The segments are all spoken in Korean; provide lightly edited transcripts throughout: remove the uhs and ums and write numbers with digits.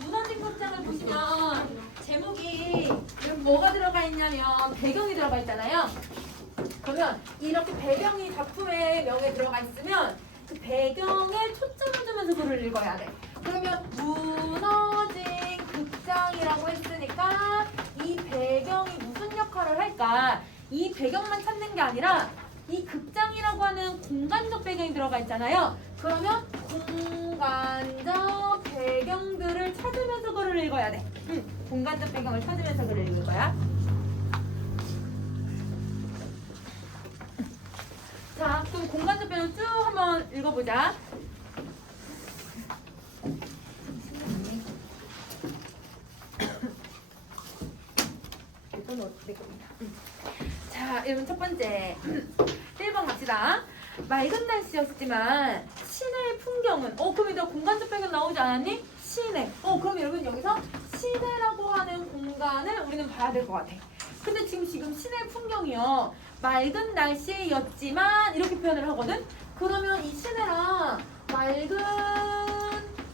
무너진 극장을 보시면 제목이 뭐가 들어가 있냐면 배경이 들어가 있잖아요. 그러면 이렇게 배경이 작품의 명에 들어가 있으면 그 배경에 초점을 주면서 글을 읽어야 돼. 그러면 무너진 극장이라고 했으니까 이 배경이 무슨 역할을 할까? 이 배경만 찾는 게 아니라 이 극장이라고 하는 공간적 배경이 들어가 있잖아요. 그러면 공간적 배경들을 찾으면서 글을 읽어야 돼. 공간적 배경을 찾으면서 글을 읽을 거야. 자, 그럼 공간적 배경 쭉 한번 읽어보자. 자, 여러분 첫 번째 1번 갑시다. 맑은 날씨였지만 시내의 풍경은 그럼 이제 공간적 배경 나오지 않았니? 시내. 그럼 여러분 여기서 시내라고 하는 공간을 우리는 봐야 될 것 같아. 근데 지금 시내 풍경이요. 맑은 날씨였지만 이렇게 표현을 하거든. 그러면 이 시내랑 맑은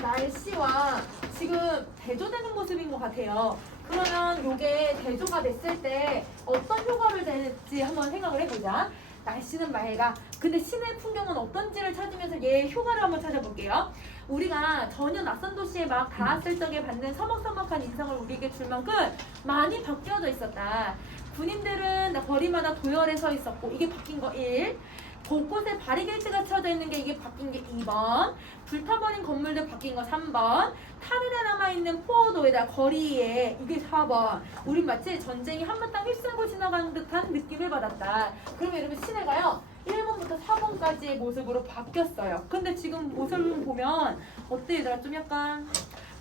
날씨와 지금 대조되는 모습인 것 같아요. 그러면 이게 대조가 됐을 때 어떤 효과를 낼지 한번 생각을 해보자. 날씨는 맑아. 근데 시내 풍경은 어떤지를 찾으면서 얘의 효과를 한번 찾아볼게요. 우리가 전혀 낯선 도시에 막 닿았을 적에 받는 서먹서먹한 인상을 우리에게 줄 만큼 많이 바뀌어져 있었다. 군인들은 거리마다 도열에 서 있었고 이게 바뀐 거 1. 곳곳에 바리게이트가 쳐져 있는 게 이게 바뀐 게 2번. 불타버린 건물들 바뀐 거 3번. 타늘에 남아있는 포도에다 거리에 이게 4번. 우린 마치 전쟁이 한바탕 휩쓸고 지나가는 듯한 느낌을 받았다. 그러면 여러분 시내가요 1번부터 4번까지의 모습으로 바뀌었어요. 근데 지금 모습을 보면 어때 얘들아? 좀 약간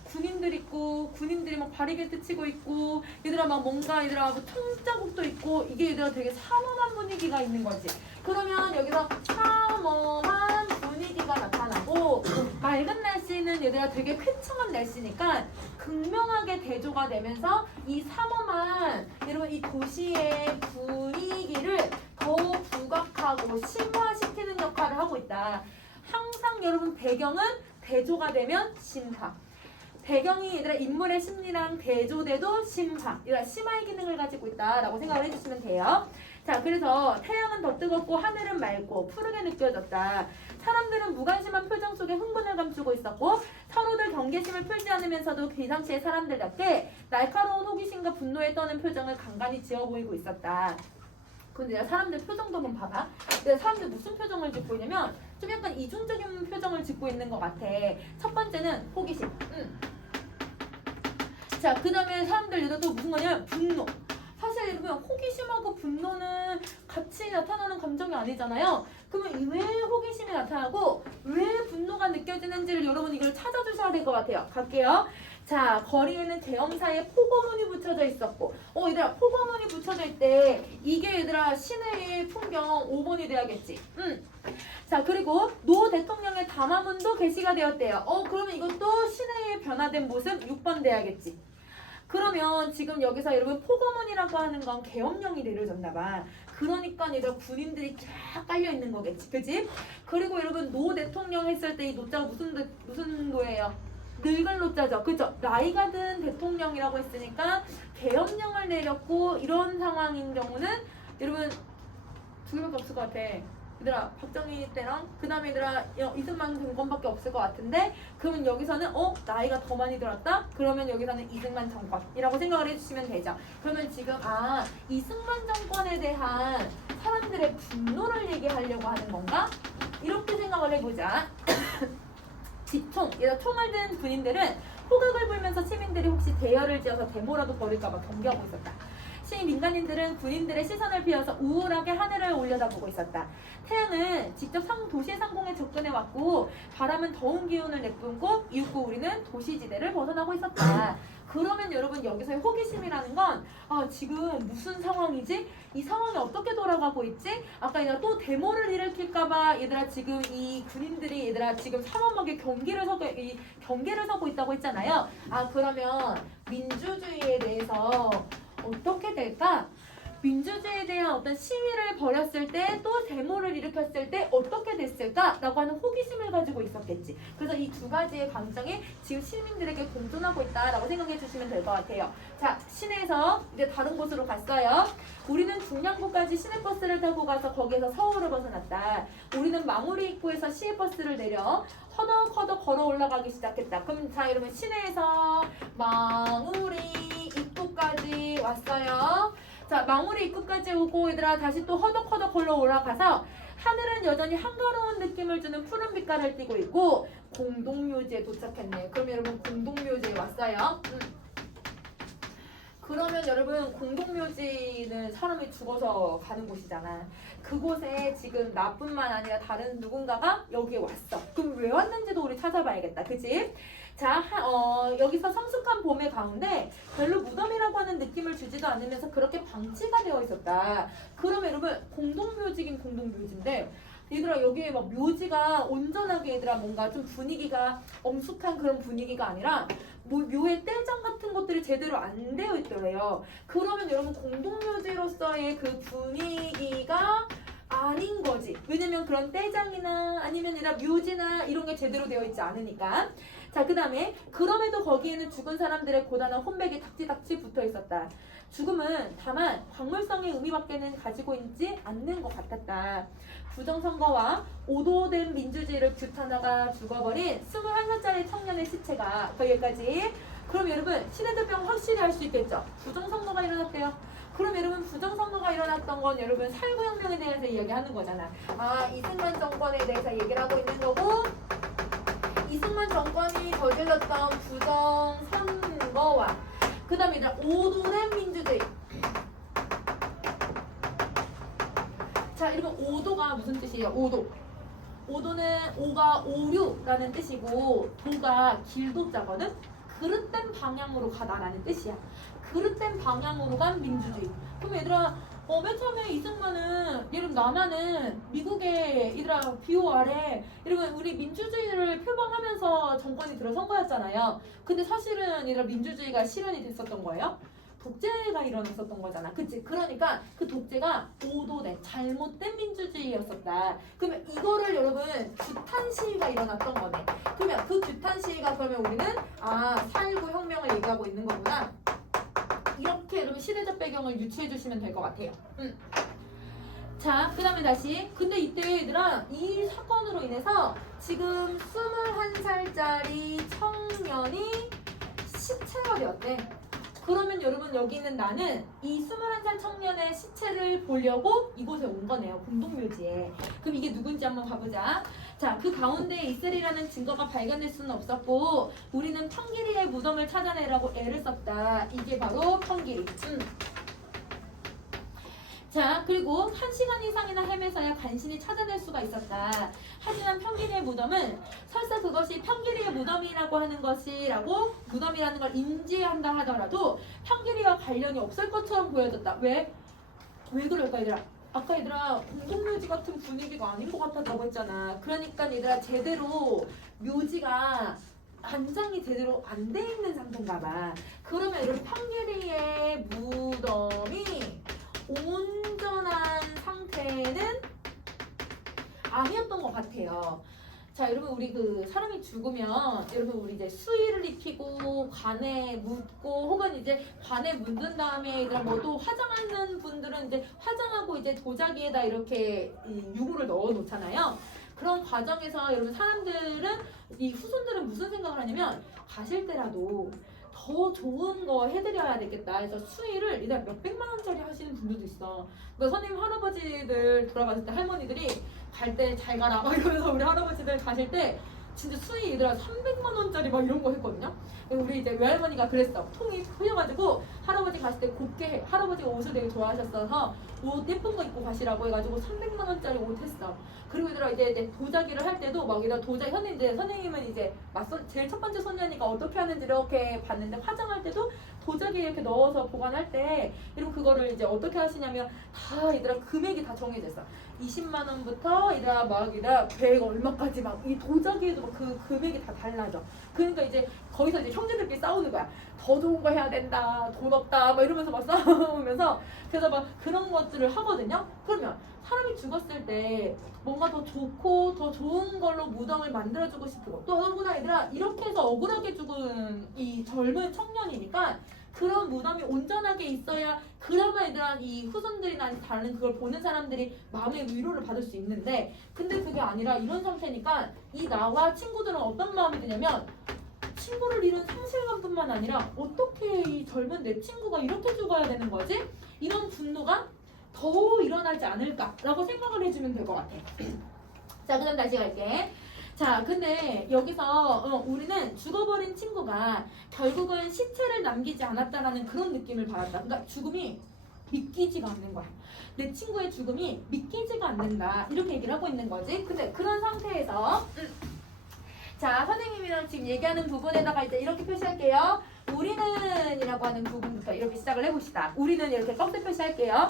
군인들 있고 군인들이 막 바리게이트 치고 있고 얘들아 막 뭔가 얘들아 뭐 통자국도 있고 이게 얘들아 되게 삼엄한 분위기가 있는 거지. 그러면 여기서 삼엄한 분위기가 나타나고 맑은 날씨는 얘들아 되게 쾌청한 날씨니까 극명하게 대조가 되면서 이 삼엄한 여러분 이 도시의 분위기를 더 부각하고 심화시키는 역할을 하고 있다. 항상 여러분 배경은 대조가 되면 심화. 배경이 얘들아 인물의 심리랑 대조돼도 심화. 얘들아 심화의 기능을 가지고 있다라고 생각을 해주시면 돼요. 자, 그래서 태양은 더 뜨겁고 하늘은 맑고 푸르게 느껴졌다. 사람들은 무관심한 표정 속에 흥분을 감추고 있었고 서로들 경계심을 풀지 않으면서도 비상시의 사람들답게 날카로운 호기심과 분노에 떠는 표정을 간간히 지어 보이고 있었다. 근데 내가 사람들 표정도 한번 봐봐. 내가 사람들 무슨 표정을 짓고 있냐면 좀 약간 이중적인 표정을 짓고 있는 것 같아. 첫 번째는 호기심. 자, 그 다음에 사람들 얘들 또 무슨 거냐면 분노. 사실 여러분 호기심하고 분노는 같이 나타나는 감정이 아니잖아요. 그러면 왜 호기심이 나타나고 왜 분노가 느껴지는지를 여러분 이걸 찾아주셔야 될 것 같아요. 갈게요. 자, 거리에는 계엄사에 포고문이 붙여져 있었고 얘들아 포고문이 붙여져 있대. 이게 얘들아 시내의 풍경 5번이 돼야겠지. 자, 그리고 노 대통령의 담화문도 게시가 되었대요. 그러면 이것도 시내의 변화된 모습 6번 돼야겠지. 그러면 지금 여기서 여러분 포고문이라고 하는 건 계엄령이 내려졌나 봐. 그러니까 얘들 군인들이 쫙 깔려 있는 거겠지. 그지? 그리고 여러분 노 대통령 했을 때 이 노자가 무슨 노예요? 늙은 노자죠. 그죠? 나이가 든 대통령이라고 했으니까 계엄령을 내렸고 이런 상황인 경우는 여러분 두 개밖에 없을 것 같아. 얘들아 박정희 때랑 그 다음에 얘들아 이승만 정권밖에 없을 것 같은데 그러면 여기서는 나이가 더 많이 들었다? 그러면 여기서는 이승만 정권이라고 생각을 해주시면 되죠. 그러면 지금 이승만 정권에 대한 사람들의 분노를 얘기하려고 하는 건가? 이렇게 생각을 해보자. 집총, 얘가 총을 든 군인들은 호각을 불면서 시민들이 혹시 대열을 지어서 데모라도 벌일까봐 경계하고 있었다. 시민간인들은 군인들의 시선을 피해서 우울하게 하늘을 올려다보고 있었다. 태양은 직접 도시의 상공에 접근해왔고 바람은 더운 기운을 내뿜고 이윽고 우리는 도시지대를 벗어나고 있었다. 그러면 여러분 여기서의 호기심이라는 건 지금 무슨 상황이지? 이 상황이 어떻게 돌아가고 있지? 아까 얘들아 또 데모를 일으킬까봐 얘들아 지금 이 군인들이 얘들아 지금 삼엄하게 경계를 서고 있다고 했잖아요. 그러면 민주주의에 대해서 어떻게 될까? 민주주의에 대한 어떤 시위를 벌였을 때 또 데모를 일으켰을 때 어떻게 됐을까라고 하는 호기심을 가지고 있었겠지. 그래서 이 두 가지의 감정이 지금 시민들에게 공존하고 있다라고 생각해 주시면 될 것 같아요. 자, 시내에서 이제 다른 곳으로 갔어요. 우리는 중량구까지 시내버스를 타고 가서 거기에서 서울을 벗어났다. 우리는 망우리 입구에서 시외버스를 내려 허덕허덕 걸어 올라가기 시작했다. 그럼 자, 여러분 시내에서 망우리 입구까지 왔어요. 자, 망우리 입구까지 오고 얘들아 다시 또 허덕허덕 걸어 올라가서 하늘은 여전히 한가로운 느낌을 주는 푸른 빛깔을 띠고 있고 공동묘지에 도착했네요. 그럼 여러분 공동묘지에 왔어요. 그러면 여러분 공동묘지는 사람이 죽어서 가는 곳이잖아. 그곳에 지금 나뿐만 아니라 다른 누군가가 여기에 왔어. 그럼 왜 왔는지도 우리 찾아봐야겠다. 그치? 자, 여기서 성숙한 봄의 가운데 별로 무덤이라고 하는 느낌을 주지도 않으면서 그렇게 방치가 되어 있었다. 그러면 여러분 공동묘지긴 공동묘지인데 얘들아 여기에 막 묘지가 온전하게 얘들아 뭔가 좀 분위기가 엄숙한 그런 분위기가 아니라 묘의 떼장 같은 것들이 제대로 안 되어 있더래요. 그러면 여러분 공동묘지로서의 그 분위기가 아닌 거지. 왜냐면 그런 떼장이나 아니면 얘들아 묘지나 이런 게 제대로 되어 있지 않으니까. 자, 그 다음에 그럼에도 거기에는 죽은 사람들의 고단한 혼백이 닥치닥치 붙어 있었다. 죽음은 다만 광물성의 의미밖에는 가지고 있지 않는 것 같았다. 부정선거와 오도된 민주주의를 규탄하다가 죽어버린 21살짜리 청년의 시체가 여기까지. 그럼 여러분 시대대병 확실히 할 수 있겠죠? 부정선거가 일어났대요. 그럼 여러분 부정선거가 일어났던 건 여러분 살구혁명에 대해서 이야기하는 거잖아. 아, 이승만 정권에 대해서 얘기를 하고 있는 거고 이승만 정권이 저질렀던 부정선거와 그 다음에 오도된 민주주의. 자, 여러분 오도가 무슨 뜻이에요? 오도. 오도는 오가 오류라는 뜻이고 도가 길도자거든. 그릇된 방향으로 가다라는 뜻이야. 그릇된 방향으로 간 민주주의. 그럼 얘들아 맨 처음에 이승만은 여러분 남한은 미국의 얘들아 비호 아래 여러분 우리 민주주의를 표방하면서 정권이 들어선 거였잖아요. 근데 사실은 얘들아 민주주의가 실현이 됐었던 거예요. 독재가 일어났었던 거잖아. 그치? 그러니까 그 독재가 오도된 잘못된 민주주의였었다. 그러면 이거를 여러분 규탄 시위가 일어났던 거네. 그러면 그 규탄 시위가 그러면 우리는 4.19 혁명을 얘기하고 있는 거구나. 이렇게 여러분 시대적 배경을 유추해 주시면 될 것 같아요. 자, 그 다음에 다시. 근데 이때 얘들아 이 사건으로 인해서 지금 21살짜리 청년이 시체가 되었대. 그러면 여러분 여기 있는 나는 이 21살 청년의 시체를 보려고 이곳에 온 거네요. 공동묘지에. 그럼 이게 누군지 한번 봐보자. 자, 그 가운데 있으리라는 증거가 발견될 수는 없었고 우리는 평길이의 무덤을 찾아내라고 애를 썼다. 이게 바로 평길이. 자, 그리고 1시간 이상이나 헤매서야 간신히 찾아낼 수가 있었다. 하지만 평길이의 무덤은 설사 그것이 평길이의 무덤이라고 하는 것이라고 무덤이라는 걸 인지한다 하더라도 평길이와 관련이 없을 것처럼 보여졌다. 왜 그럴까 얘들아? 아까 얘들아 공동묘지 같은 분위기가 아닌 것 같았다고 했잖아. 그러니까 얘들아 제대로 묘지가 안장이 제대로 안 돼 있는 상태인가 봐. 그러면 여러분 평길이의 무덤이 온전한 상태는 아니었던 것 같아요. 자, 여러분 우리 그 사람이 죽으면 여러분 우리 이제 수의를 입히고 관에 묻고 혹은 이제 관에 묻은 다음에 얘들아 뭐 또 화장하는 분들은 이제 화장하고 이제 도자기에다 이렇게 유골을 넣어 놓잖아요. 그런 과정에서 여러분 사람들은 이 후손들은 무슨 생각을 하냐면 가실 때라도 더 좋은 거 해드려야 되겠다. 그래서 수의를 이제 몇백만 원짜리 하시는 분들도 있어. 그러니까 선생님 할아버지들 돌아가실 때 할머니들이 갈 때 잘 가라 막 이러면서 우리 할아버지들 가실 때 진짜 수의 얘들아 300만 원짜리 막 이런 거 했거든요. 우리 이제 외할머니가 그랬어. 통이 흐려가지고 할아버지 갔을 때 곱게 할아버지가 옷을 되게 좋아하셨어서 옷 예쁜 거 입고 가시라고 해가지고 300만 원짜리 옷 했어. 그리고 얘들아 이제 도자기를 할 때도 막 이런 도자기 선생님은 이제 제일 첫 번째 손녀니까 어떻게 하는지 이렇게 봤는데 화장할 때도 도자기에 이렇게 넣어서 보관할 때 여러분 그거를 이제 어떻게 하시냐면 다 얘들아 금액이 다 정해져 있어. 20만 원부터 얘들아 막 얘들아 100 얼마까지 막 이 도자기에도 막 그 금액이 다 달라져. 그러니까 이제 거기서 이제 형제들끼리 싸우는 거야. 더 좋은 거 해야 된다. 돈 없다. 막 이러면서 막 싸우면서 그래서 막 그런 것들을 하거든요. 그러면 사람이 죽었을 때 뭔가 더 좋고 더 좋은 걸로 무덤을 만들어주고 싶고 또 더구나 얘들아 이렇게 해서 억울하게 죽은 이 젊은 청년이니까 그런 무덤이 온전하게 있어야 그나마 얘들아 이 후손들이나 다른 그걸 보는 사람들이 마음의 위로를 받을 수 있는데 근데 그게 아니라 이런 상태니까 이 나와 친구들은 어떤 마음이 드냐면 친구를 잃은 상실감뿐만 아니라 어떻게 이 젊은 내 친구가 이렇게 죽어야 되는 거지? 이런 분노가 더 일어나지 않을까라고 생각을 해주면 될 것 같아. 자, 그다음 다시 갈게. 자, 근데 여기서 우리는 죽어버린 친구가 결국은 시체를 남기지 않았다라는 그런 느낌을 받았다. 그러니까 죽음이 믿기지가 않는 거야. 내 친구의 죽음이 믿기지가 않는다. 이렇게 얘기를 하고 있는 거지. 근데 그런 상태에서 자, 선생님이랑 지금 얘기하는 부분에다가 이제 이렇게 표시할게요. 우리는 이라고 하는 부분부터 이렇게 시작을 해봅시다. 우리는 이렇게 껍질 표시할게요.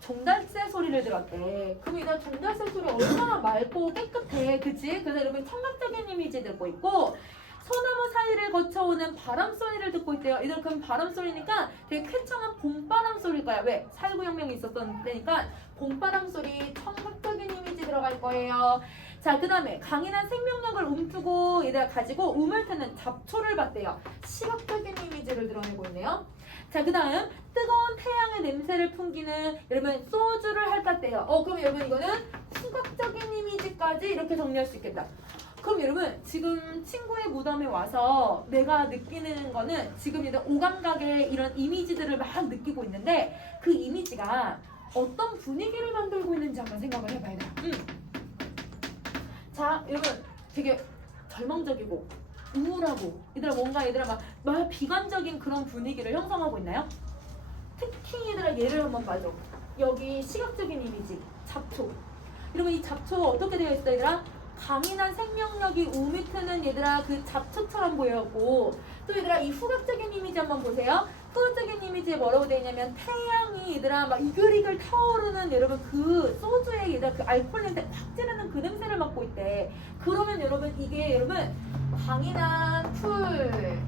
종달새 소리를 들었대. 그럼 이런 종달새 소리 얼마나 맑고 깨끗해. 그치? 그래서 여러분 청각적인 이미지 듣고 있고 소나무 사이를 거쳐오는 바람 소리를 듣고 있대요. 이들 그럼 바람 소리니까 되게 쾌청한 봄바람 소리일 거야. 왜? 살구혁명이 있었던 때니까 봄바람 소리 청각적인 이미지 들어갈 거예요. 자, 그 다음에 강인한 생명력을 움트고 얘들 가지고 움을 트는 잡초를 봤대요. 시각적인 이미지를 드러내고 있네요. 자, 그 다음 뜨거운 태양의 냄새를 풍기는 여러분 소주를 핥았대요. 그럼 여러분 이거는 후각적인 이미지까지 이렇게 정리할 수 있겠다. 그럼 여러분 지금 친구의 무덤에 와서 내가 느끼는 거는 지금 이런 오감각의 이런 이미지들을 막 느끼고 있는데 그 이미지가 어떤 분위기를 만들고 있는지 한번 생각을 해봐야 돼요. 자, 여러분 되게 절망적이고 우울하고 얘들아 뭔가 얘들아 막 비관적인 그런 분위기를 형성하고 있나요? 특히 얘들아 예를 한번 봐줘. 여기 시각적인 이미지 잡초. 여러분 이 잡초가 어떻게 되어 있어 얘들아? 강인한 생명력이 우미 트는 얘들아 그 잡초처럼 보였고 또 얘들아 이 후각적인 이미지 한번 보세요. 후각적인 이미지에 뭐라고 되어 있냐면 태양이 얘들아 막 이글이글 타오르는 여러분 그 소주에 얘들아 그 알코올 냄새 확 지르는 그 냄새를 맡고 있대. 그러면 여러분 이게 여러분 강인한 풀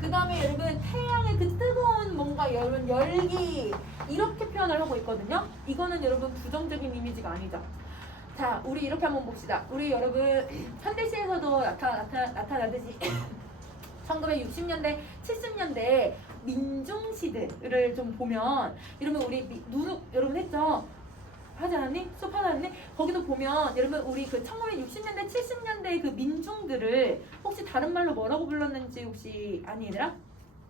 그 다음에 여러분 태양의 그 뜨거운 뭔가 여러분 열기 이렇게 표현을 하고 있거든요. 이거는 여러분 부정적인 이미지가 아니죠. 자, 우리 이렇게 한번 봅시다. 우리 여러분 현대시에서도 나타나듯이 1960년대, 70년대 민중시들을 좀 보면 여러분 우리 누룩 여러분 했죠? 하지 않았니? 수업 하지 않았니? 거기도 보면 여러분 우리 그 1960년대, 70년대 그 민중들을 혹시 다른 말로 뭐라고 불렀는지 혹시 아니 얘들아?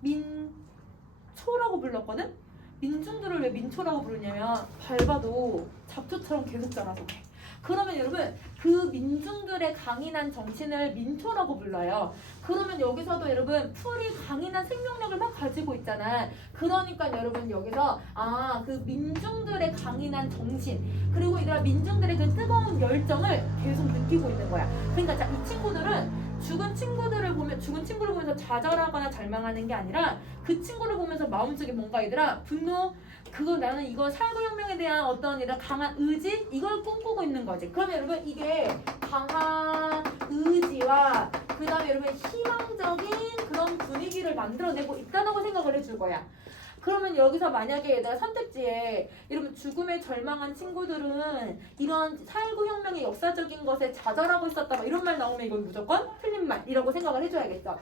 민초라고 불렀거든? 민중들을 왜 민초라고 부르냐면 밟아도 잡초처럼 계속 자라서 그래. 그러면 여러분 그 민중들의 강인한 정신을 민초라고 불러요. 그러면 여기서도 여러분 풀이 강인한 생명력을 막 가지고 있잖아. 그러니까 여러분 여기서 그 민중들의 강인한 정신 그리고 얘들아 민중들의 그 뜨거운 열정을 계속 느끼고 있는 거야. 그러니까 자, 이 친구들은 죽은 친구를 보면서 좌절하거나 절망하는 게 아니라 그 친구를 보면서 마음속에 뭔가 얘들아 분노 그거 나는 이거 살구혁명에 대한 어떤 이런 강한 의지 이걸 꿈꾸고 있는 거지. 그러면 여러분 이게 강한 의지와 그 다음에 여러분 희망적인 그런 분위기를 만들어내고 있다고 생각을 해줄 거야. 그러면 여기서 만약에 얘들아 선택지에 여러분 죽음에 절망한 친구들은 이런 살구혁명의 역사적인 것에 좌절하고 있었다 막 이런 말 나오면 이건 무조건 틀린 말이라고 생각을 해줘야겠죠.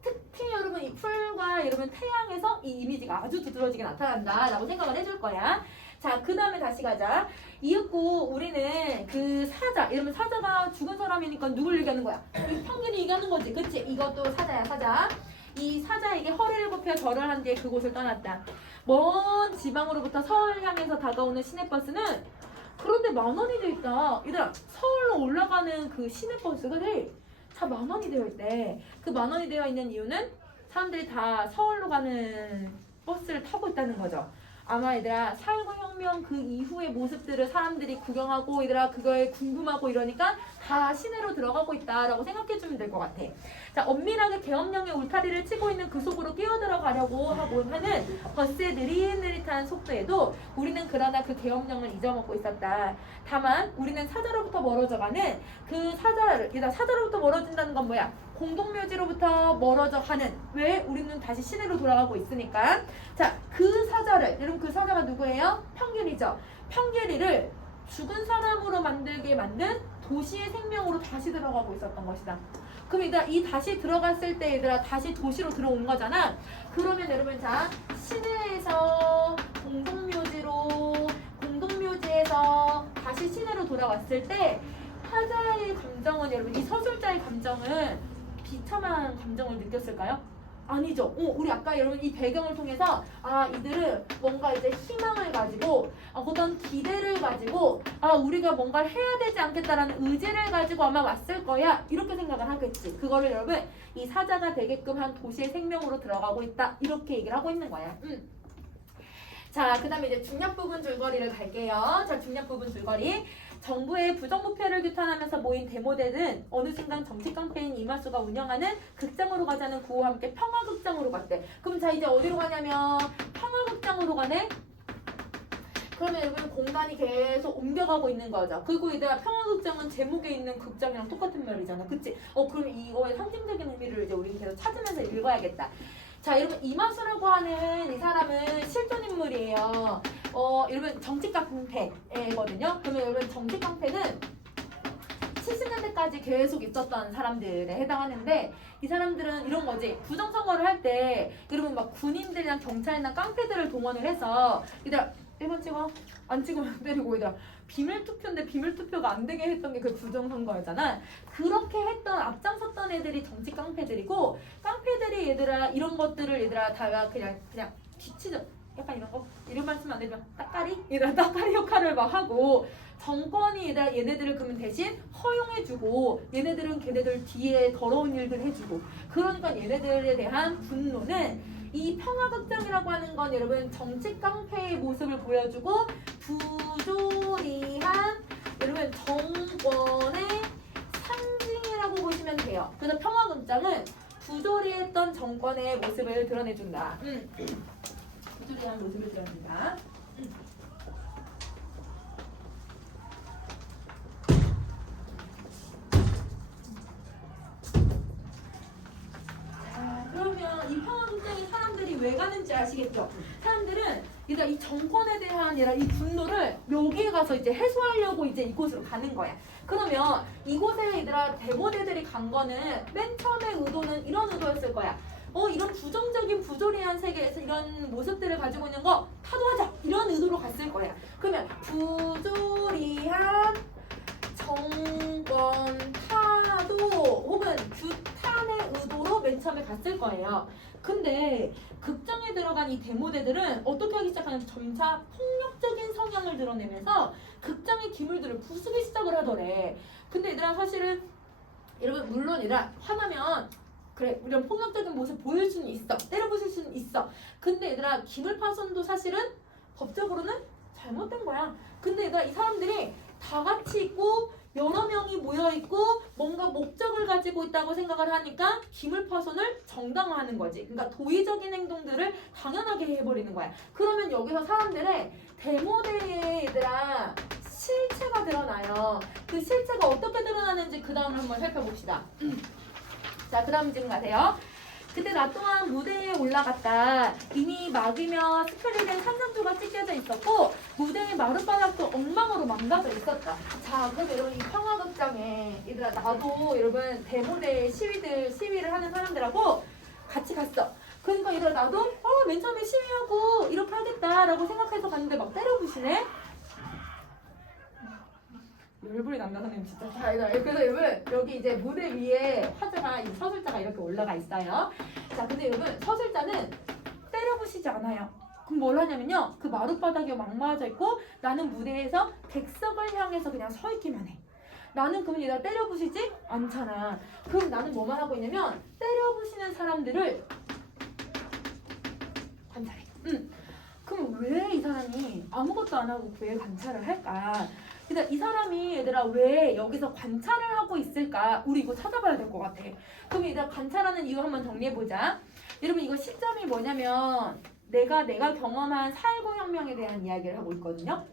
특히 여러분 이 풀과 여러분 태양에서 이 이미지가 아주 두드러지게 나타난다 라고 생각을 해줄 거야. 자, 그 다음에 다시 가자. 이윽고 우리는 그 사자, 여러분 사자가 죽은 사람이니까 누굴 얘기하는 거야? 이 평균이 얘기하는 거지. 그치? 이것도 사자야 사자. 이 사자에게 허리를 굽혀 절을 한 뒤에 그곳을 떠났다. 먼 지방으로부터 서울 향해서 다가오는 시내버스는 그런데 10,000원이 되어 있다. 얘들아 서울로 올라가는 그 시내버스가 다 10,000원이 되어 있대. 그 10,000원이 되어 있는 이유는 사람들이 다 서울로 가는 버스를 타고 있다는 거죠. 아마 얘들아 사회혁명 그 이후의 모습들을 사람들이 구경하고 얘들아 그거에 궁금하고 이러니까 다 시내로 들어가고 있다라고 생각해주면 될 것 같아. 자, 엄밀하게 계엄령의 울타리를 치고 있는 그 속으로 끼어들어가려고 하고 하는 버스의 느릿느릿한 속도에도 우리는 그러나 그 계엄령을 잊어먹고 있었다. 다만 우리는 사자로부터 멀어져가는 그 사자를, 얘들아 사자로부터 멀어진다는 건 뭐야? 공동묘지로부터 멀어져 가는, 왜? 우리는 다시 시내로 돌아가고 있으니까. 자, 그 사자를, 여러분 그 사자가 누구예요? 평균이죠. 평균이를 죽은 사람으로 만들게 만든 도시의 생명으로 다시 들어가고 있었던 것이다. 그럼 얘들아 이 다시 들어갔을 때 얘들아 다시 도시로 들어온 거잖아. 그러면 여러분 자, 시내에서 공동묘지에서 다시 시내로 돌아왔을 때 사자의 감정은, 여러분 이 서술자의 감정은 비참한 감정을 느꼈을까요? 아니죠. 우리 아까 여러분 이 배경을 통해서 이들은 뭔가 이제 희망을 가지고 어떤 기대를 가지고 우리가 뭔가를 해야 되지 않겠다라는 의지를 가지고 아마 왔을 거야, 이렇게 생각을 하겠지. 그거를 여러분 이 사자가 되게끔 한 도시의 생명으로 들어가고 있다, 이렇게 얘기를 하고 있는 거야. 자, 그 다음에 이제 중략 부분 줄거리를 갈게요. 자, 중략 부분 줄거리. 정부의 부정부패를 규탄하면서 모인 데모대는 어느 순간 정치 깡패인 이마수가 운영하는 극장으로 가자는 구호와 함께 평화극장으로 갔대. 그럼 자, 이제 어디로 가냐면 평화극장으로 가네? 그러면 여러분 공간이 계속 옮겨가고 있는 거죠. 그리고 이제 평화극장은 제목에 있는 극장이랑 똑같은 말이잖아. 그치? 그럼 이거의 상징적인 의미를 이제 우리 계속 찾으면서 읽어야겠다. 자, 여러분 이마수라고 하는 이 사람은 실존 인물이에요. 여러분 정치 깡패거든요. 그러면 여러분 정치 깡패는 70년대까지 계속 있었던 사람들에 해당하는데, 이 사람들은 이런 거지. 부정선거를 할 때 여러분 막 군인들이랑 경찰이나 깡패들을 동원을 해서 얘들아 1번 찍어, 안 찍으면 때리고, 얘들아 비밀투표인데 비밀투표가 안 되게 했던 게 그 부정선거였잖아. 그렇게 했던, 앞장섰던 애들이 정치 깡패들이고, 깡패들이 얘들아 이런 것들을 얘들아 다 그냥 뒤치죠. 약간 이런 거, 이런 말씀 안 되면 따까리? 얘들아 따까리 역할을 막 하고, 정권이 얘네들을 그러면 대신 허용해주고, 얘네들은 걔네들 뒤에 더러운 일들 해주고, 그러니까 얘네들에 대한 분노는, 이 평화극장이라고 하는 건 여러분 정치 깡패의 모습을 보여주고 부조리한 여러분 정권의 상징이라고 보시면 돼요. 그래서 평화극장은 부조리했던 정권의 모습을 드러내준다. 부조리한 모습을 드러낸다. 그러면 이 평화극장에 사람들이 왜 가는지 아시겠죠? 사람들은 일단 이 정권에 대한 이 분노를 여기에 가서 이제 해소하려고 이제 이곳으로 가는 거야. 그러면 이곳에 얘들아 데모대들이 간 거는 맨 처음에 의도는 이런 의도였을 거야. 이런 부정적인 부조리한 세계에서 이런 모습들을 가지고 있는 거 타도하자, 이런 의도로 갔을 거야. 그러면 부조리한 정권 타도 혹은 규탄의 의도로 맨 처음에 갔을 거예요. 근데 극장에 들어간 이 데모대들은 어떻게 하기 시작하냐면 점차 폭력적인 성향을 드러내면서 극장의 기물들을 부수기 시작을 하더래. 근데 얘들아 사실은 여러분 물론 얘들아 화나면 그래 이런 폭력적인 모습 보일 수는 있어, 때려 부술 수는 있어. 근데 얘들아 기물 파손도 사실은 법적으로는 잘못된 거야. 근데 얘들아 이 사람들이 다 같이 있고 여러 명이 모여있고 뭔가 목적을 가지고 있다고 생각을 하니까 기물 파손을 정당화하는 거지. 그러니까 도의적인 행동들을 당연하게 해버리는 거야. 그러면 여기서 사람들의 데모대에 얘들아 실체가 드러나요. 그 실체가 어떻게 드러나는지 그 다음을 한번 살펴봅시다. 자, 그 다음 지금 가세요. 그때 나 또한 무대에 올라갔다. 이미 막이며 스크린에 산산조가 찢겨져 있었고 무대의 마룻바닥도 엉망으로 망가져 있었다. 자, 그럼 여러분 이 평화극장에 얘들아 나도 여러분 데모대 시위를 하는 사람들하고 같이 갔어. 그러니까 얘들아 나도 맨 처음에 시위하고 이렇게 하겠다라고 생각해서 갔는데 막 때려부시네. 열불이 난다 선생님 진짜. 자, 그래서 여러분 여기 이제 무대 위에 화자가 이 서술자가 이렇게 올라가 있어요. 자, 근데 여러분 서술자는 때려부시지 않아요. 그럼 뭘 하냐면요, 그 마룻바닥이 망가져 있고 나는 무대에서 객석을 향해서 그냥 서 있기만 해. 나는 그러면 얘가 때려부시지 않잖아. 그럼 나는 뭐만 하고 있냐면 때려부시는 사람들을 관찰해. 그럼 왜 이 사람이 아무것도 안 하고 왜 관찰을 할까? 그러니까 이 사람이 얘들아 왜 여기서 관찰을 하고 있을까? 우리 이거 찾아봐야 될 것 같아. 그럼 얘들아 관찰하는 이유 한번 정리해보자. 여러분 이거 시점이 뭐냐면 내가 경험한 4.19 혁명에 대한 이야기를 하고 있거든요.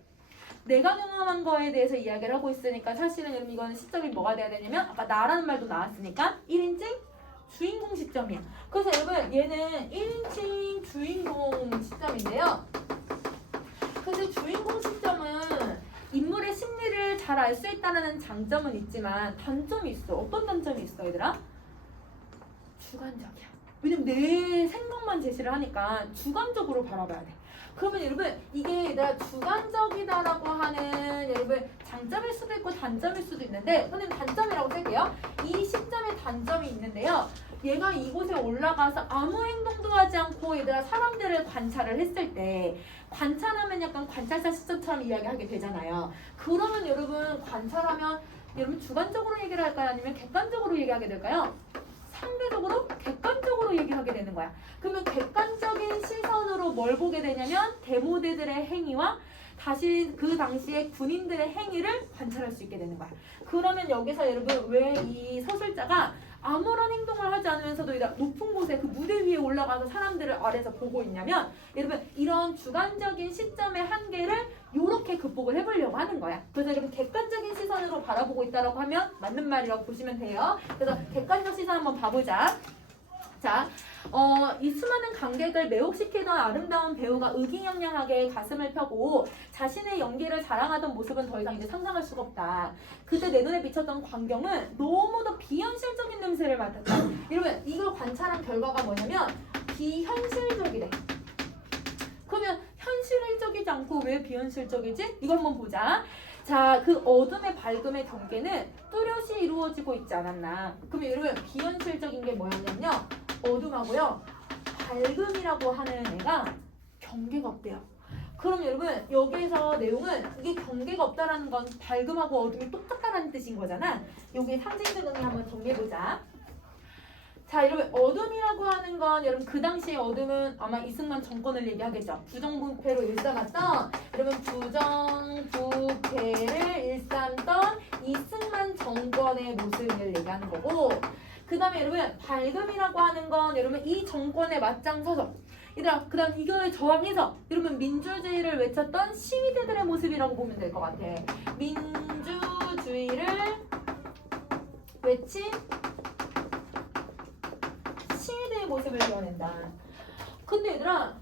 내가 경험한 거에 대해서 이야기를 하고 있으니까 사실은 여러분 이거는 시점이 뭐가 돼야 되냐면 아까 나라는 말도 나왔으니까 1인칭 주인공 시점이야. 그래서 여러분 얘는 1인칭 주인공 시점인데요. 근데 주인공 시점은 인물의 심리를 잘 알 수 있다는 장점은 있지만 단점이 있어. 어떤 단점이 있어 얘들아? 주관적이야. 왜냐면 내 생각만 제시를 하니까 주관적으로 바라봐야 돼. 그러면 여러분 이게 얘들아 주관적이다라고 하는 여러분 장점일 수도 있고 단점일 수도 있는데 선생님 단점이라고 쓸게요. 이 시점에 단점이 있는데요. 얘가 이곳에 올라가서 아무 행동도 하지 않고 얘들아 사람들을 관찰을 했을 때 관찰하면 약간 관찰사 시점처럼 이야기하게 되잖아요. 그러면 여러분 관찰하면 여러분 주관적으로 얘기를 할까요? 아니면 객관적으로 얘기하게 될까요? 상대적으로 객관적으로 얘기하게 되는 거야. 그러면 객관적인 시선으로 뭘 보게 되냐면 대모대들의 행위와 다시 그 당시에 군인들의 행위를 관찰할 수 있게 되는 거야. 그러면 여기서 여러분 왜 이 서술자가 아무런 행동을 하지 않으면서도 높은 곳에 그 무대 위에 올라가서 사람들을 아래서 보고 있냐면 여러분 이런 주관적인 시점의 한계를 이렇게 극복을 해보려고 하는 거야. 그래서 여러분 객관적인 시선으로 바라보고 있다고 하면 맞는 말이라고 보시면 돼요. 그래서 객관적 시선 한번 봐보자. 자, 이 수많은 관객을 매혹시키던 아름다운 배우가 의기양양하게 가슴을 펴고 자신의 연기를 자랑하던 모습은 더 이상 이제 상상할 수가 없다. 그때 내 눈에 비쳤던 광경은 너무도 비현실적인 냄새를 맡았다. 여러분 이걸 관찰한 결과가 뭐냐면 비현실적이래. 그러면 현실적이지 않고 왜 비현실적이지? 이거 한번 보자. 자, 그 어둠의 밝음의 경계는 뚜렷이 이루어지고 있지 않았나. 그러면 여러분 비현실적인 게 뭐였냐면요. 어둠하고요. 밝음이라고 하는 애가 경계가 없대요. 그럼 여러분 여기에서 내용은 이게 경계가 없다라는 건 밝음하고 어둠이 똑같다라는 뜻인 거잖아. 여기 상징적 의미 한번 정리해보자. 자 여러분 어둠이라고 하는 건 여러분 그 당시의 어둠은 아마 이승만 정권을 얘기하겠죠. 부정부패로 일삼았던 여러분 부정부패를 일삼던 이승만 정권의 모습을 얘기하는 거고 그 다음에 여러분 밝음이라고 하는 건 여러분 이 정권에 맞장서서 얘들아 그 다음 이거에 저항해서 여러분 민주주의를 외쳤던 시위대들의 모습이라고 보면 될 것 같아. 민주주의를 외친 시위대의 모습을 그려낸다. 근데 얘들아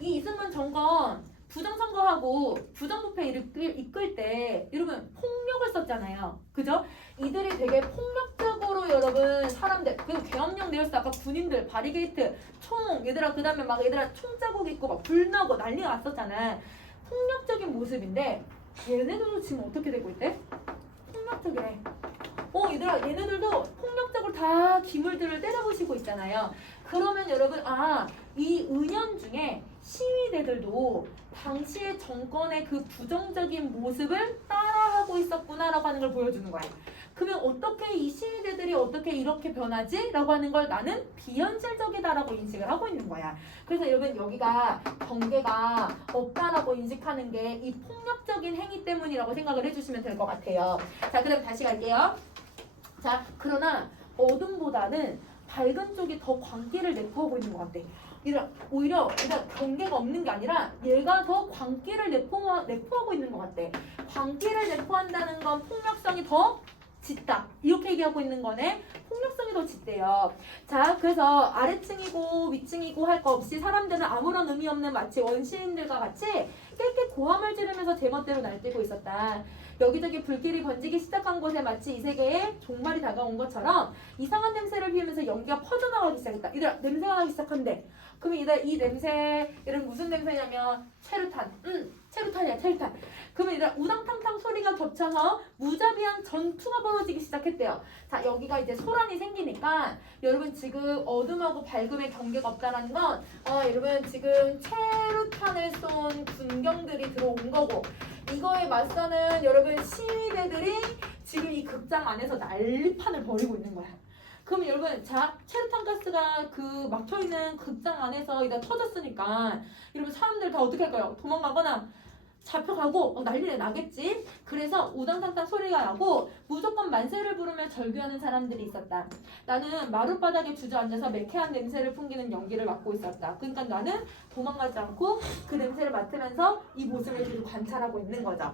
이 이승만 정권 부정선거하고 부정부패 이끌 때 여러분 폭력을 썼잖아요. 그죠? 이들이 되게 폭력적으로 여러분 사람들 그리고 계엄령 내렸을 때 아까 군인들 바리게이트 총 얘들아 그 다음에 막 얘들아 총자국 있고 막 불 나고 난리가 났었잖아. 폭력적인 모습인데 얘네들도 지금 어떻게 되고 있대? 폭력적이래. 얘들아 얘네들도 폭력적으로 다 기물들을 때려부시고 있잖아요. 그러면 여러분 이 은연중에 시위대들도 당시의 정권의 그 부정적인 모습을 따라하고 있었구나라고 하는 걸 보여주는 거야. 그러면 어떻게 이 시위대들이 어떻게 이렇게 변하지? 라고 하는 걸 나는 비현실적이다라고 인식을 하고 있는 거야. 그래서 여러분 여기가 경계가 없다라고 인식하는 게 이 폭력적인 행위 때문이라고 생각을 해주시면 될 것 같아요. 자, 그 다음 다시 갈게요. 자, 그러나 어둠보다는 밝은 쪽이 더 광기를 내포하고 있는 것 같아. 오히려 경계가 없는 게 아니라 얘가 더 광기를 내포하고 있는 것 같아. 광기를 내포한다는 건 폭력성이 더 짙다. 이렇게 얘기하고 있는 거네. 폭력성이 더 짙대요. 자, 그래서 아래층이고 위층이고 할 거 없이 사람들은 아무런 의미 없는 마치 원시인들과 같이 깨끗 고함을 지르면서 제멋대로 날뛰고 있었다. 여기저기 불길이 번지기 시작한 곳에 마치 이 세계에 종말이 다가온 것처럼 이상한 냄새를 피우면서 연기가 퍼져나가기 시작했다. 얘들아 냄새가 나기 시작한대. 그럼 이 냄새 얘는 무슨 냄새냐면 체류탄. 체류탄이야 체류탄. 그러면 얘들아 우당탕탕 소리가 겹쳐서 무자비한 전투가 벌어지기 시작했대요. 자 여기가 이제 소란이 생기니까 여러분 지금 어둠하고 밝음의 경계가 없다라는 건 여러분 지금 체류탄을 쏜 군경들이 들어온 거고 이거에 맞서는 여러분 시위대들이 지금 이 극장 안에서 난리판을 벌이고 있는 거야. 그럼 여러분, 자, 체류탄 가스가 그 막혀있는 극장 안에서 이다 터졌으니까 여러분 사람들 다 어떻게 할까요? 도망가거나 잡혀가고 난리가 나겠지. 그래서 우당탕탕 소리가 나고 무조건 만세를 부르며 절규하는 사람들이 있었다. 나는 마룻바닥에 주저앉아서 매캐한 냄새를 풍기는 연기를 맡고 있었다. 그러니까 나는 도망가지 않고 그 냄새를 맡으면서 이 모습을 계속 관찰하고 있는 거죠.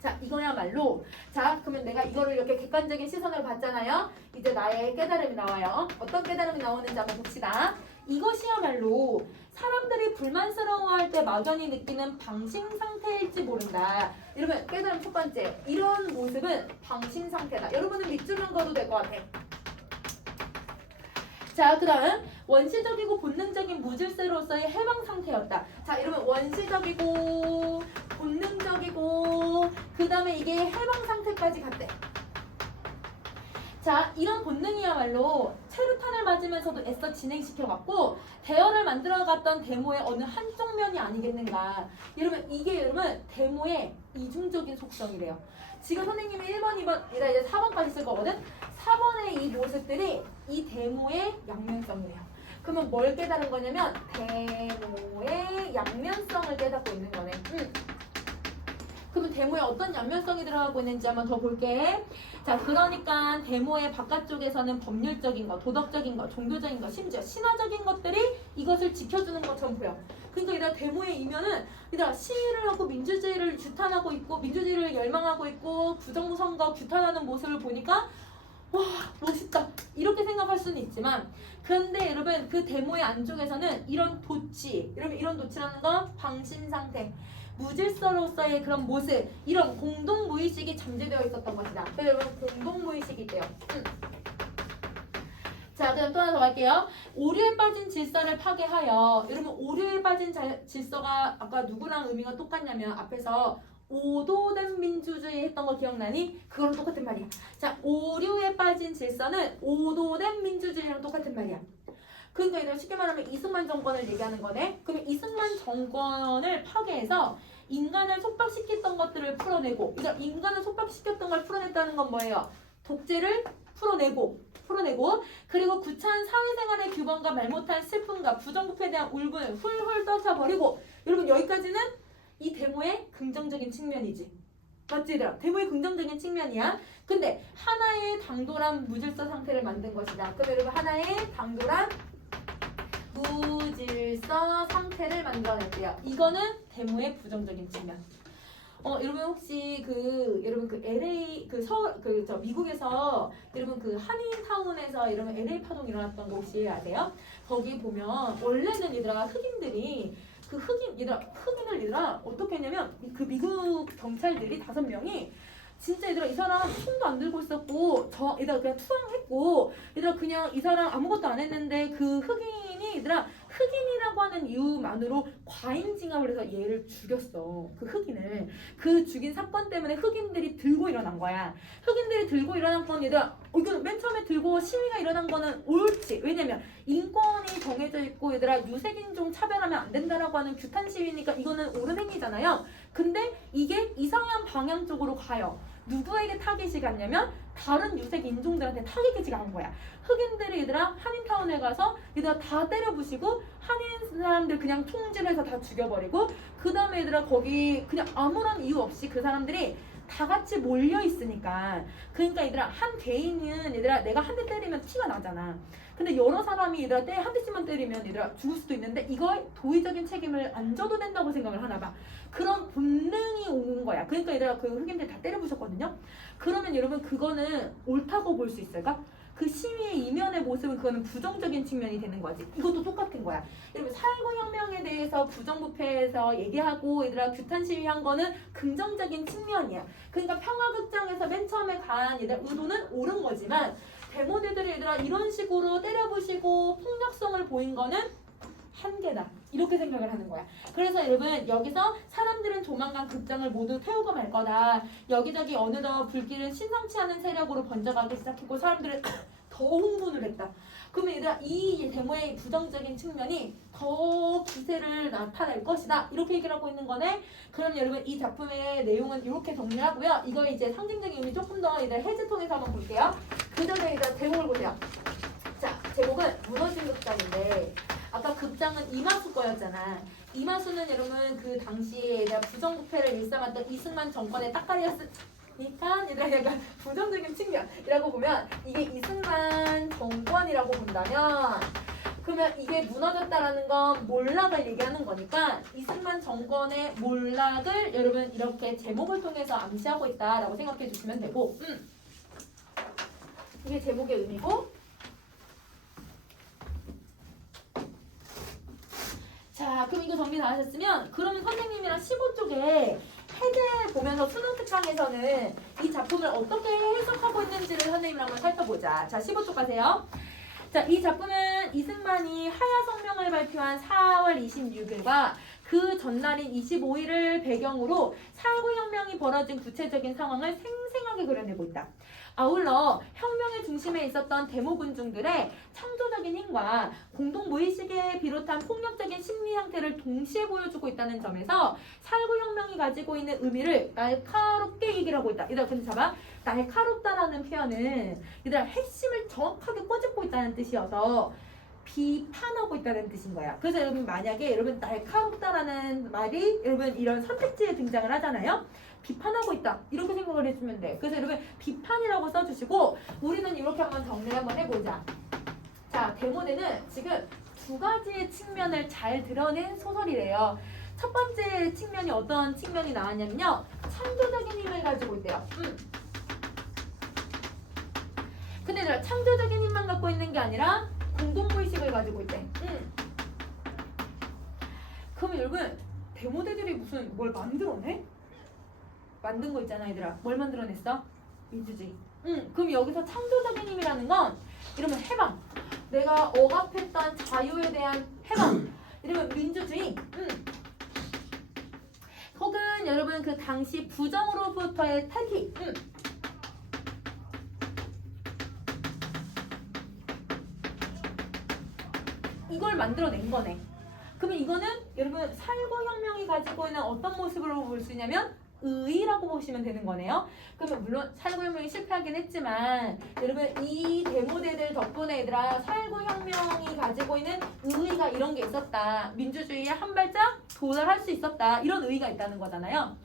자, 이거야말로, 자, 그러면 내가 이거를 이렇게 객관적인 시선을 봤잖아요. 이제 나의 깨달음이 나와요. 어떤 깨달음이 나오는지 한번 봅시다. 이것이야말로 사람들이 불만스러워할 때 막연히 느끼는 방심 상태일지 모른다. 여러분, 깨달음 첫 번째, 이런 모습은 방심 상태다. 여러분은 밑줄만 그어도 될 것 같아. 자, 그 다음 원시적이고 본능적인 무질서로서의 해방 상태였다. 자, 여러분, 원시적이고 본능적이고 그 다음에 이게 해방 상태까지 갔대. 자, 이런 본능이야말로 체류탄을 맞으면서도 애써 진행시켜갔고 대열을 만들어갔던 데모의 어느 한쪽 면이 아니겠는가. 여러분, 이게 여러분 데모의 이중적인 속성이래요. 지금 선생님이 1번, 2번, 이제 4번까지 쓸 거거든. 4번의 이 모습들이 이 데모의 양면성이래요. 그러면 뭘 깨달은 거냐면 데모의 양면성을 깨닫고 있는 거네. 그러면 데모에 어떤 양면성이 들어가고 있는지 한번 더 볼게. 자, 그러니까 데모의 바깥쪽에서는 법률적인 거, 도덕적인 거, 종교적인 거, 심지어 신화적인 것들이 이것을 지켜주는 것처럼 보여. 그러니까 이런 데모의 이면은 이런 시위를 하고 민주주의를 규탄하고 있고 민주주의를 열망하고 있고 부정부 선거 규탄하는 모습을 보니까 와, 멋있다 이렇게 생각할 수는 있지만, 그런데 여러분 그 데모의 안쪽에서는 이런 도치, 여러분 이런 도치라는 건 방심 상태, 무질서로서의 그런 모습, 이런 공동무의식이 잠재되어 있었던 것이다. 그래서 여러분 공동무의식이 있대요. 자, 그럼 또 하나 더 갈게요. 오류에 빠진 질서를 파괴하여, 여러분 오류에 빠진 질서가 아까 누구랑 의미가 똑같냐면 앞에서 오도된 민주주의 했던 거 기억나니? 그거랑 똑같은 말이야. 자, 오류에 빠진 질서는 오도된 민주주의랑 똑같은 말이야. 그러니까 이걸 쉽게 말하면 이승만 정권을 얘기하는 거네. 그러면 이승만 정권을 파괴해서 인간을 속박시켰던 것들을 풀어내고, 이제 인간을 속박시켰던 걸 풀어냈다는 건 뭐예요? 독재를 풀어내고 그리고 구차한 사회생활의 규범과 말 못한 슬픔과 부정부패에 대한 울분을 훌훌 떨쳐버리고. 여러분 여기까지는 이 데모의 긍정적인 측면이지. 맞지 얘들아? 데모의 긍정적인 측면이야. 근데 하나의 당돌한 무질서 상태를 만든 것이다. 그럼 여러분 하나의 당돌한 무질서 상태를 만들어냈대요. 이거는 데모의 부정적인 측면. 여러분 혹시 여러분 LA 미국에서 여러분 한인타운에서 여러분 LA 파동 일어났던 거 혹시 아세요? 거기 보면 원래는 얘들아 흑인들이 흑인을 어떻게 했냐면 그 미국 경찰들이 5명이 진짜 얘들아 이 사람 손도 안 들고 있었고 얘들아 그냥 투항했고, 얘들아 그냥 이 사람 아무것도 안 했는데 그 흑인이 얘들아 흑인이라고 하는 이유만으로 과잉징압을 해서 얘를 죽였어. 그 흑인을. 그 죽인 사건 때문에 흑인들이 들고 일어난 거야. 흑인들이 들고 일어난 건 얘들아 이거 맨 처음에 들고 시위가 일어난 거는 옳지. 왜냐면 인권이 정해져 있고 얘들아 유색인종 차별하면 안 된다라고 하는 규탄 시위니까 이거는 옳은 행위잖아요. 근데 이게 이상한 방향 쪽으로 가요. 누구에게 타깃이 갔냐면 다른 유색 인종들한테 타깃이 간 거야. 흑인들이 얘들아 한인타운에 가서 얘들아 다 때려부시고 한인 사람들 그냥 총질해서 다 죽여버리고, 그 다음에 얘들아 거기 그냥 아무런 이유 없이 그 사람들이 다 같이 몰려 있으니까, 그러니까 얘들아 한 개인은 얘들아 내가 한 대 때리면 티가 나잖아. 근데 여러 사람이 얘들아 한 대씩만 때리면 얘들아 죽을 수도 있는데 이걸 도의적인 책임을 안 져도 된다고 생각을 하나 봐. 그런 본능이 온 거야. 그러니까 얘들아 그 흑인들 다 때려부셨거든요. 그러면 여러분 그거는 옳다고 볼 수 있을까? 그 시위의 이면의 모습은 그거는 부정적인 측면이 되는 거지. 이것도 똑같은 거야. 여러분 살구혁명에 대해서 부정부패에서 얘기하고 얘들아 규탄 시위한 거는 긍정적인 측면이야. 그러니까 평화극장에서 맨 처음에 간 얘들 의도는 옳은 거지만 데모들이 얘들아 이런 식으로 때려부시고 폭력성을 보인 거는 한계다. 이렇게 생각을 하는 거야. 그래서 여러분 여기서 사람들은 조만간 극장을 모두 태우고 말 거다. 여기저기 어느덧 불길은 심상치 않은 세력으로 번져가기 시작했고 사람들은 더 흥분을 했다. 그러면 얘들아 이 데모의 부정적인 측면이 더 기세를 나타낼 것이다. 이렇게 얘기를 하고 있는 거네. 그럼 여러분 이 작품의 내용은 이렇게 정리하고요. 이거 이제 상징적인 의미 조금 더 얘들 해제 통해서 한번 볼게요. 그 전에 일단 제목을 보세요. 자, 제목은 무너진 극장인데 아까 극장은 이마수 거였잖아. 이마수는 여러분 그 당시에 부정부패를 일삼았던 이승만 정권의 따까리였으니까 얘들아 약간 부정적인 측면이라고 보면 이게 이승만 정권이라고 본다면 그러면 이게 무너졌다라는 건 몰락을 얘기하는 거니까 이승만 정권의 몰락을 여러분 이렇게 제목을 통해서 암시하고 있다라고 생각해 주시면 되고 이게 제목의 의미고 자 그럼 이거 정리 다 하셨으면 그러면 선생님이랑 15쪽에 해제 보면서 수능 특강에서는 이 작품을 어떻게 해석하고 있는지를 선생님이랑 한번 살펴보자. 자 15쪽 가세요. 자, 이 작품은 이승만이 하야 성명을 발표한 4월 26일과 그 전날인 25일을 배경으로 4.19 혁명이 벌어진 구체적인 상황을 생생하게 그려내고 있다. 아울러 혁명의 중심에 있었던 데모군중들의 창조적인 힘과 공동무의식에 비롯한 폭력적인 심리 형태를 동시에 보여주고 있다는 점에서 4.19 혁명이 가지고 있는 의미를 날카롭게 얘기를 하고 있다. 얘들아 근데 잡아. 날카롭다라는 표현은 얘들아 핵심을 정확하게 꼬집고 있다는 뜻이어서 비판하고 있다는 뜻인 거야. 그래서 여러분 만약에 여러분 날카롭다라는 말이 여러분 이런 선택지에 등장을 하잖아요. 비판하고 있다 이렇게 생각을 해주면 돼. 그래서 여러분 비판이라고 써주시고 우리는 이렇게 한번 정리를 한번 해보자. 자 데모대는 지금 두 가지의 측면을 잘 드러낸 소설이래요. 첫 번째 측면이 어떤 측면이 나왔냐면요. 창조적인 힘을 가지고 있대요. 근데 얘들아 창조적인 힘만 갖고 있는 게 아니라 공동무의식을 가지고 있대. 그러면 여러분 데모대들이 무슨 뭘 만들어내? 만든 거 있잖아 얘들아. 뭘 만들어냈어? 민주주의. 그럼 여기서 창조적인 힘이라는 건 이러면 해방. 내가 억압했던 자유에 대한 해방. 이러면 민주주의. 혹은 여러분 그 당시 부정으로부터의 탈피. 이걸 만들어낸 거네. 그러면 이거는 여러분 4.19 혁명이 가지고 있는 어떤 모습으로 볼 수 있냐면 의의라고 보시면 되는 거네요. 그러면 물론 4.19 혁명이 실패하긴 했지만 여러분 이 데모대들 덕분에 얘들아 4.19 혁명이 가지고 있는 의의가 이런 게 있었다. 민주주의에 한 발짝 도달할 수 있었다. 이런 의의가 있다는 거잖아요.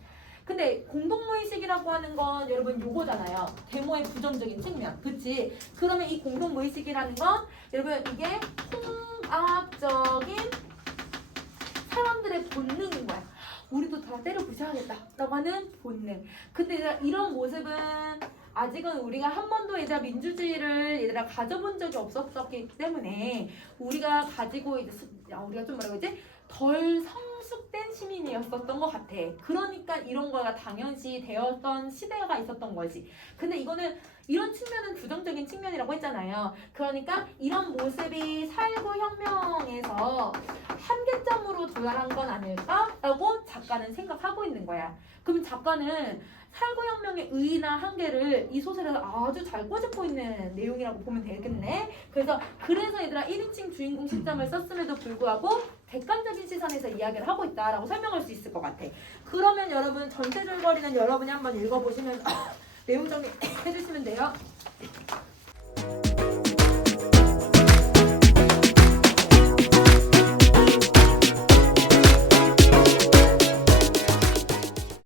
근데 공동무의식이라고 하는 건 여러분 요거잖아요. 데모의 부정적인 측면. 그치? 그러면 이 공동무의식이라는 건 여러분 이게 통합적인 사람들의 본능인 거야. 우리도 다 때려 부셔야겠다 라고 하는 본능. 근데 얘들아 이런 모습은 아직은 우리가 한 번도 얘들아 민주주의를 얘들아 가져본 적이 없었기 때문에 우리가 가지고 이제 우리가 좀 뭐라고 하지? 덜 성숙된 시민이었었던 것 같아. 그러니까 이런 거가 당연시 되었던 시대가 있었던 거지. 근데 이거는 이런 측면은 부정적인 측면이라고 했잖아요. 그러니까 이런 모습이 4.19 혁명에서 한계점으로 도달한 건 아닐까라고 작가는 생각하고 있는 거야. 그럼 작가는 4.19 혁명의 의의나 한계를 이 소설에서 아주 잘 꼬집고 있는 내용이라고 보면 되겠네. 그래서 얘들아 1인칭 주인공 시점을 썼음에도 불구하고 객관적인 시선에서 이야기를 하고 있다라고 설명할 수 있을 것 같아. 그러면 여러분 전체 줄거리는 여러분이 한번 읽어보시면 내용 정리 해주시면 돼요.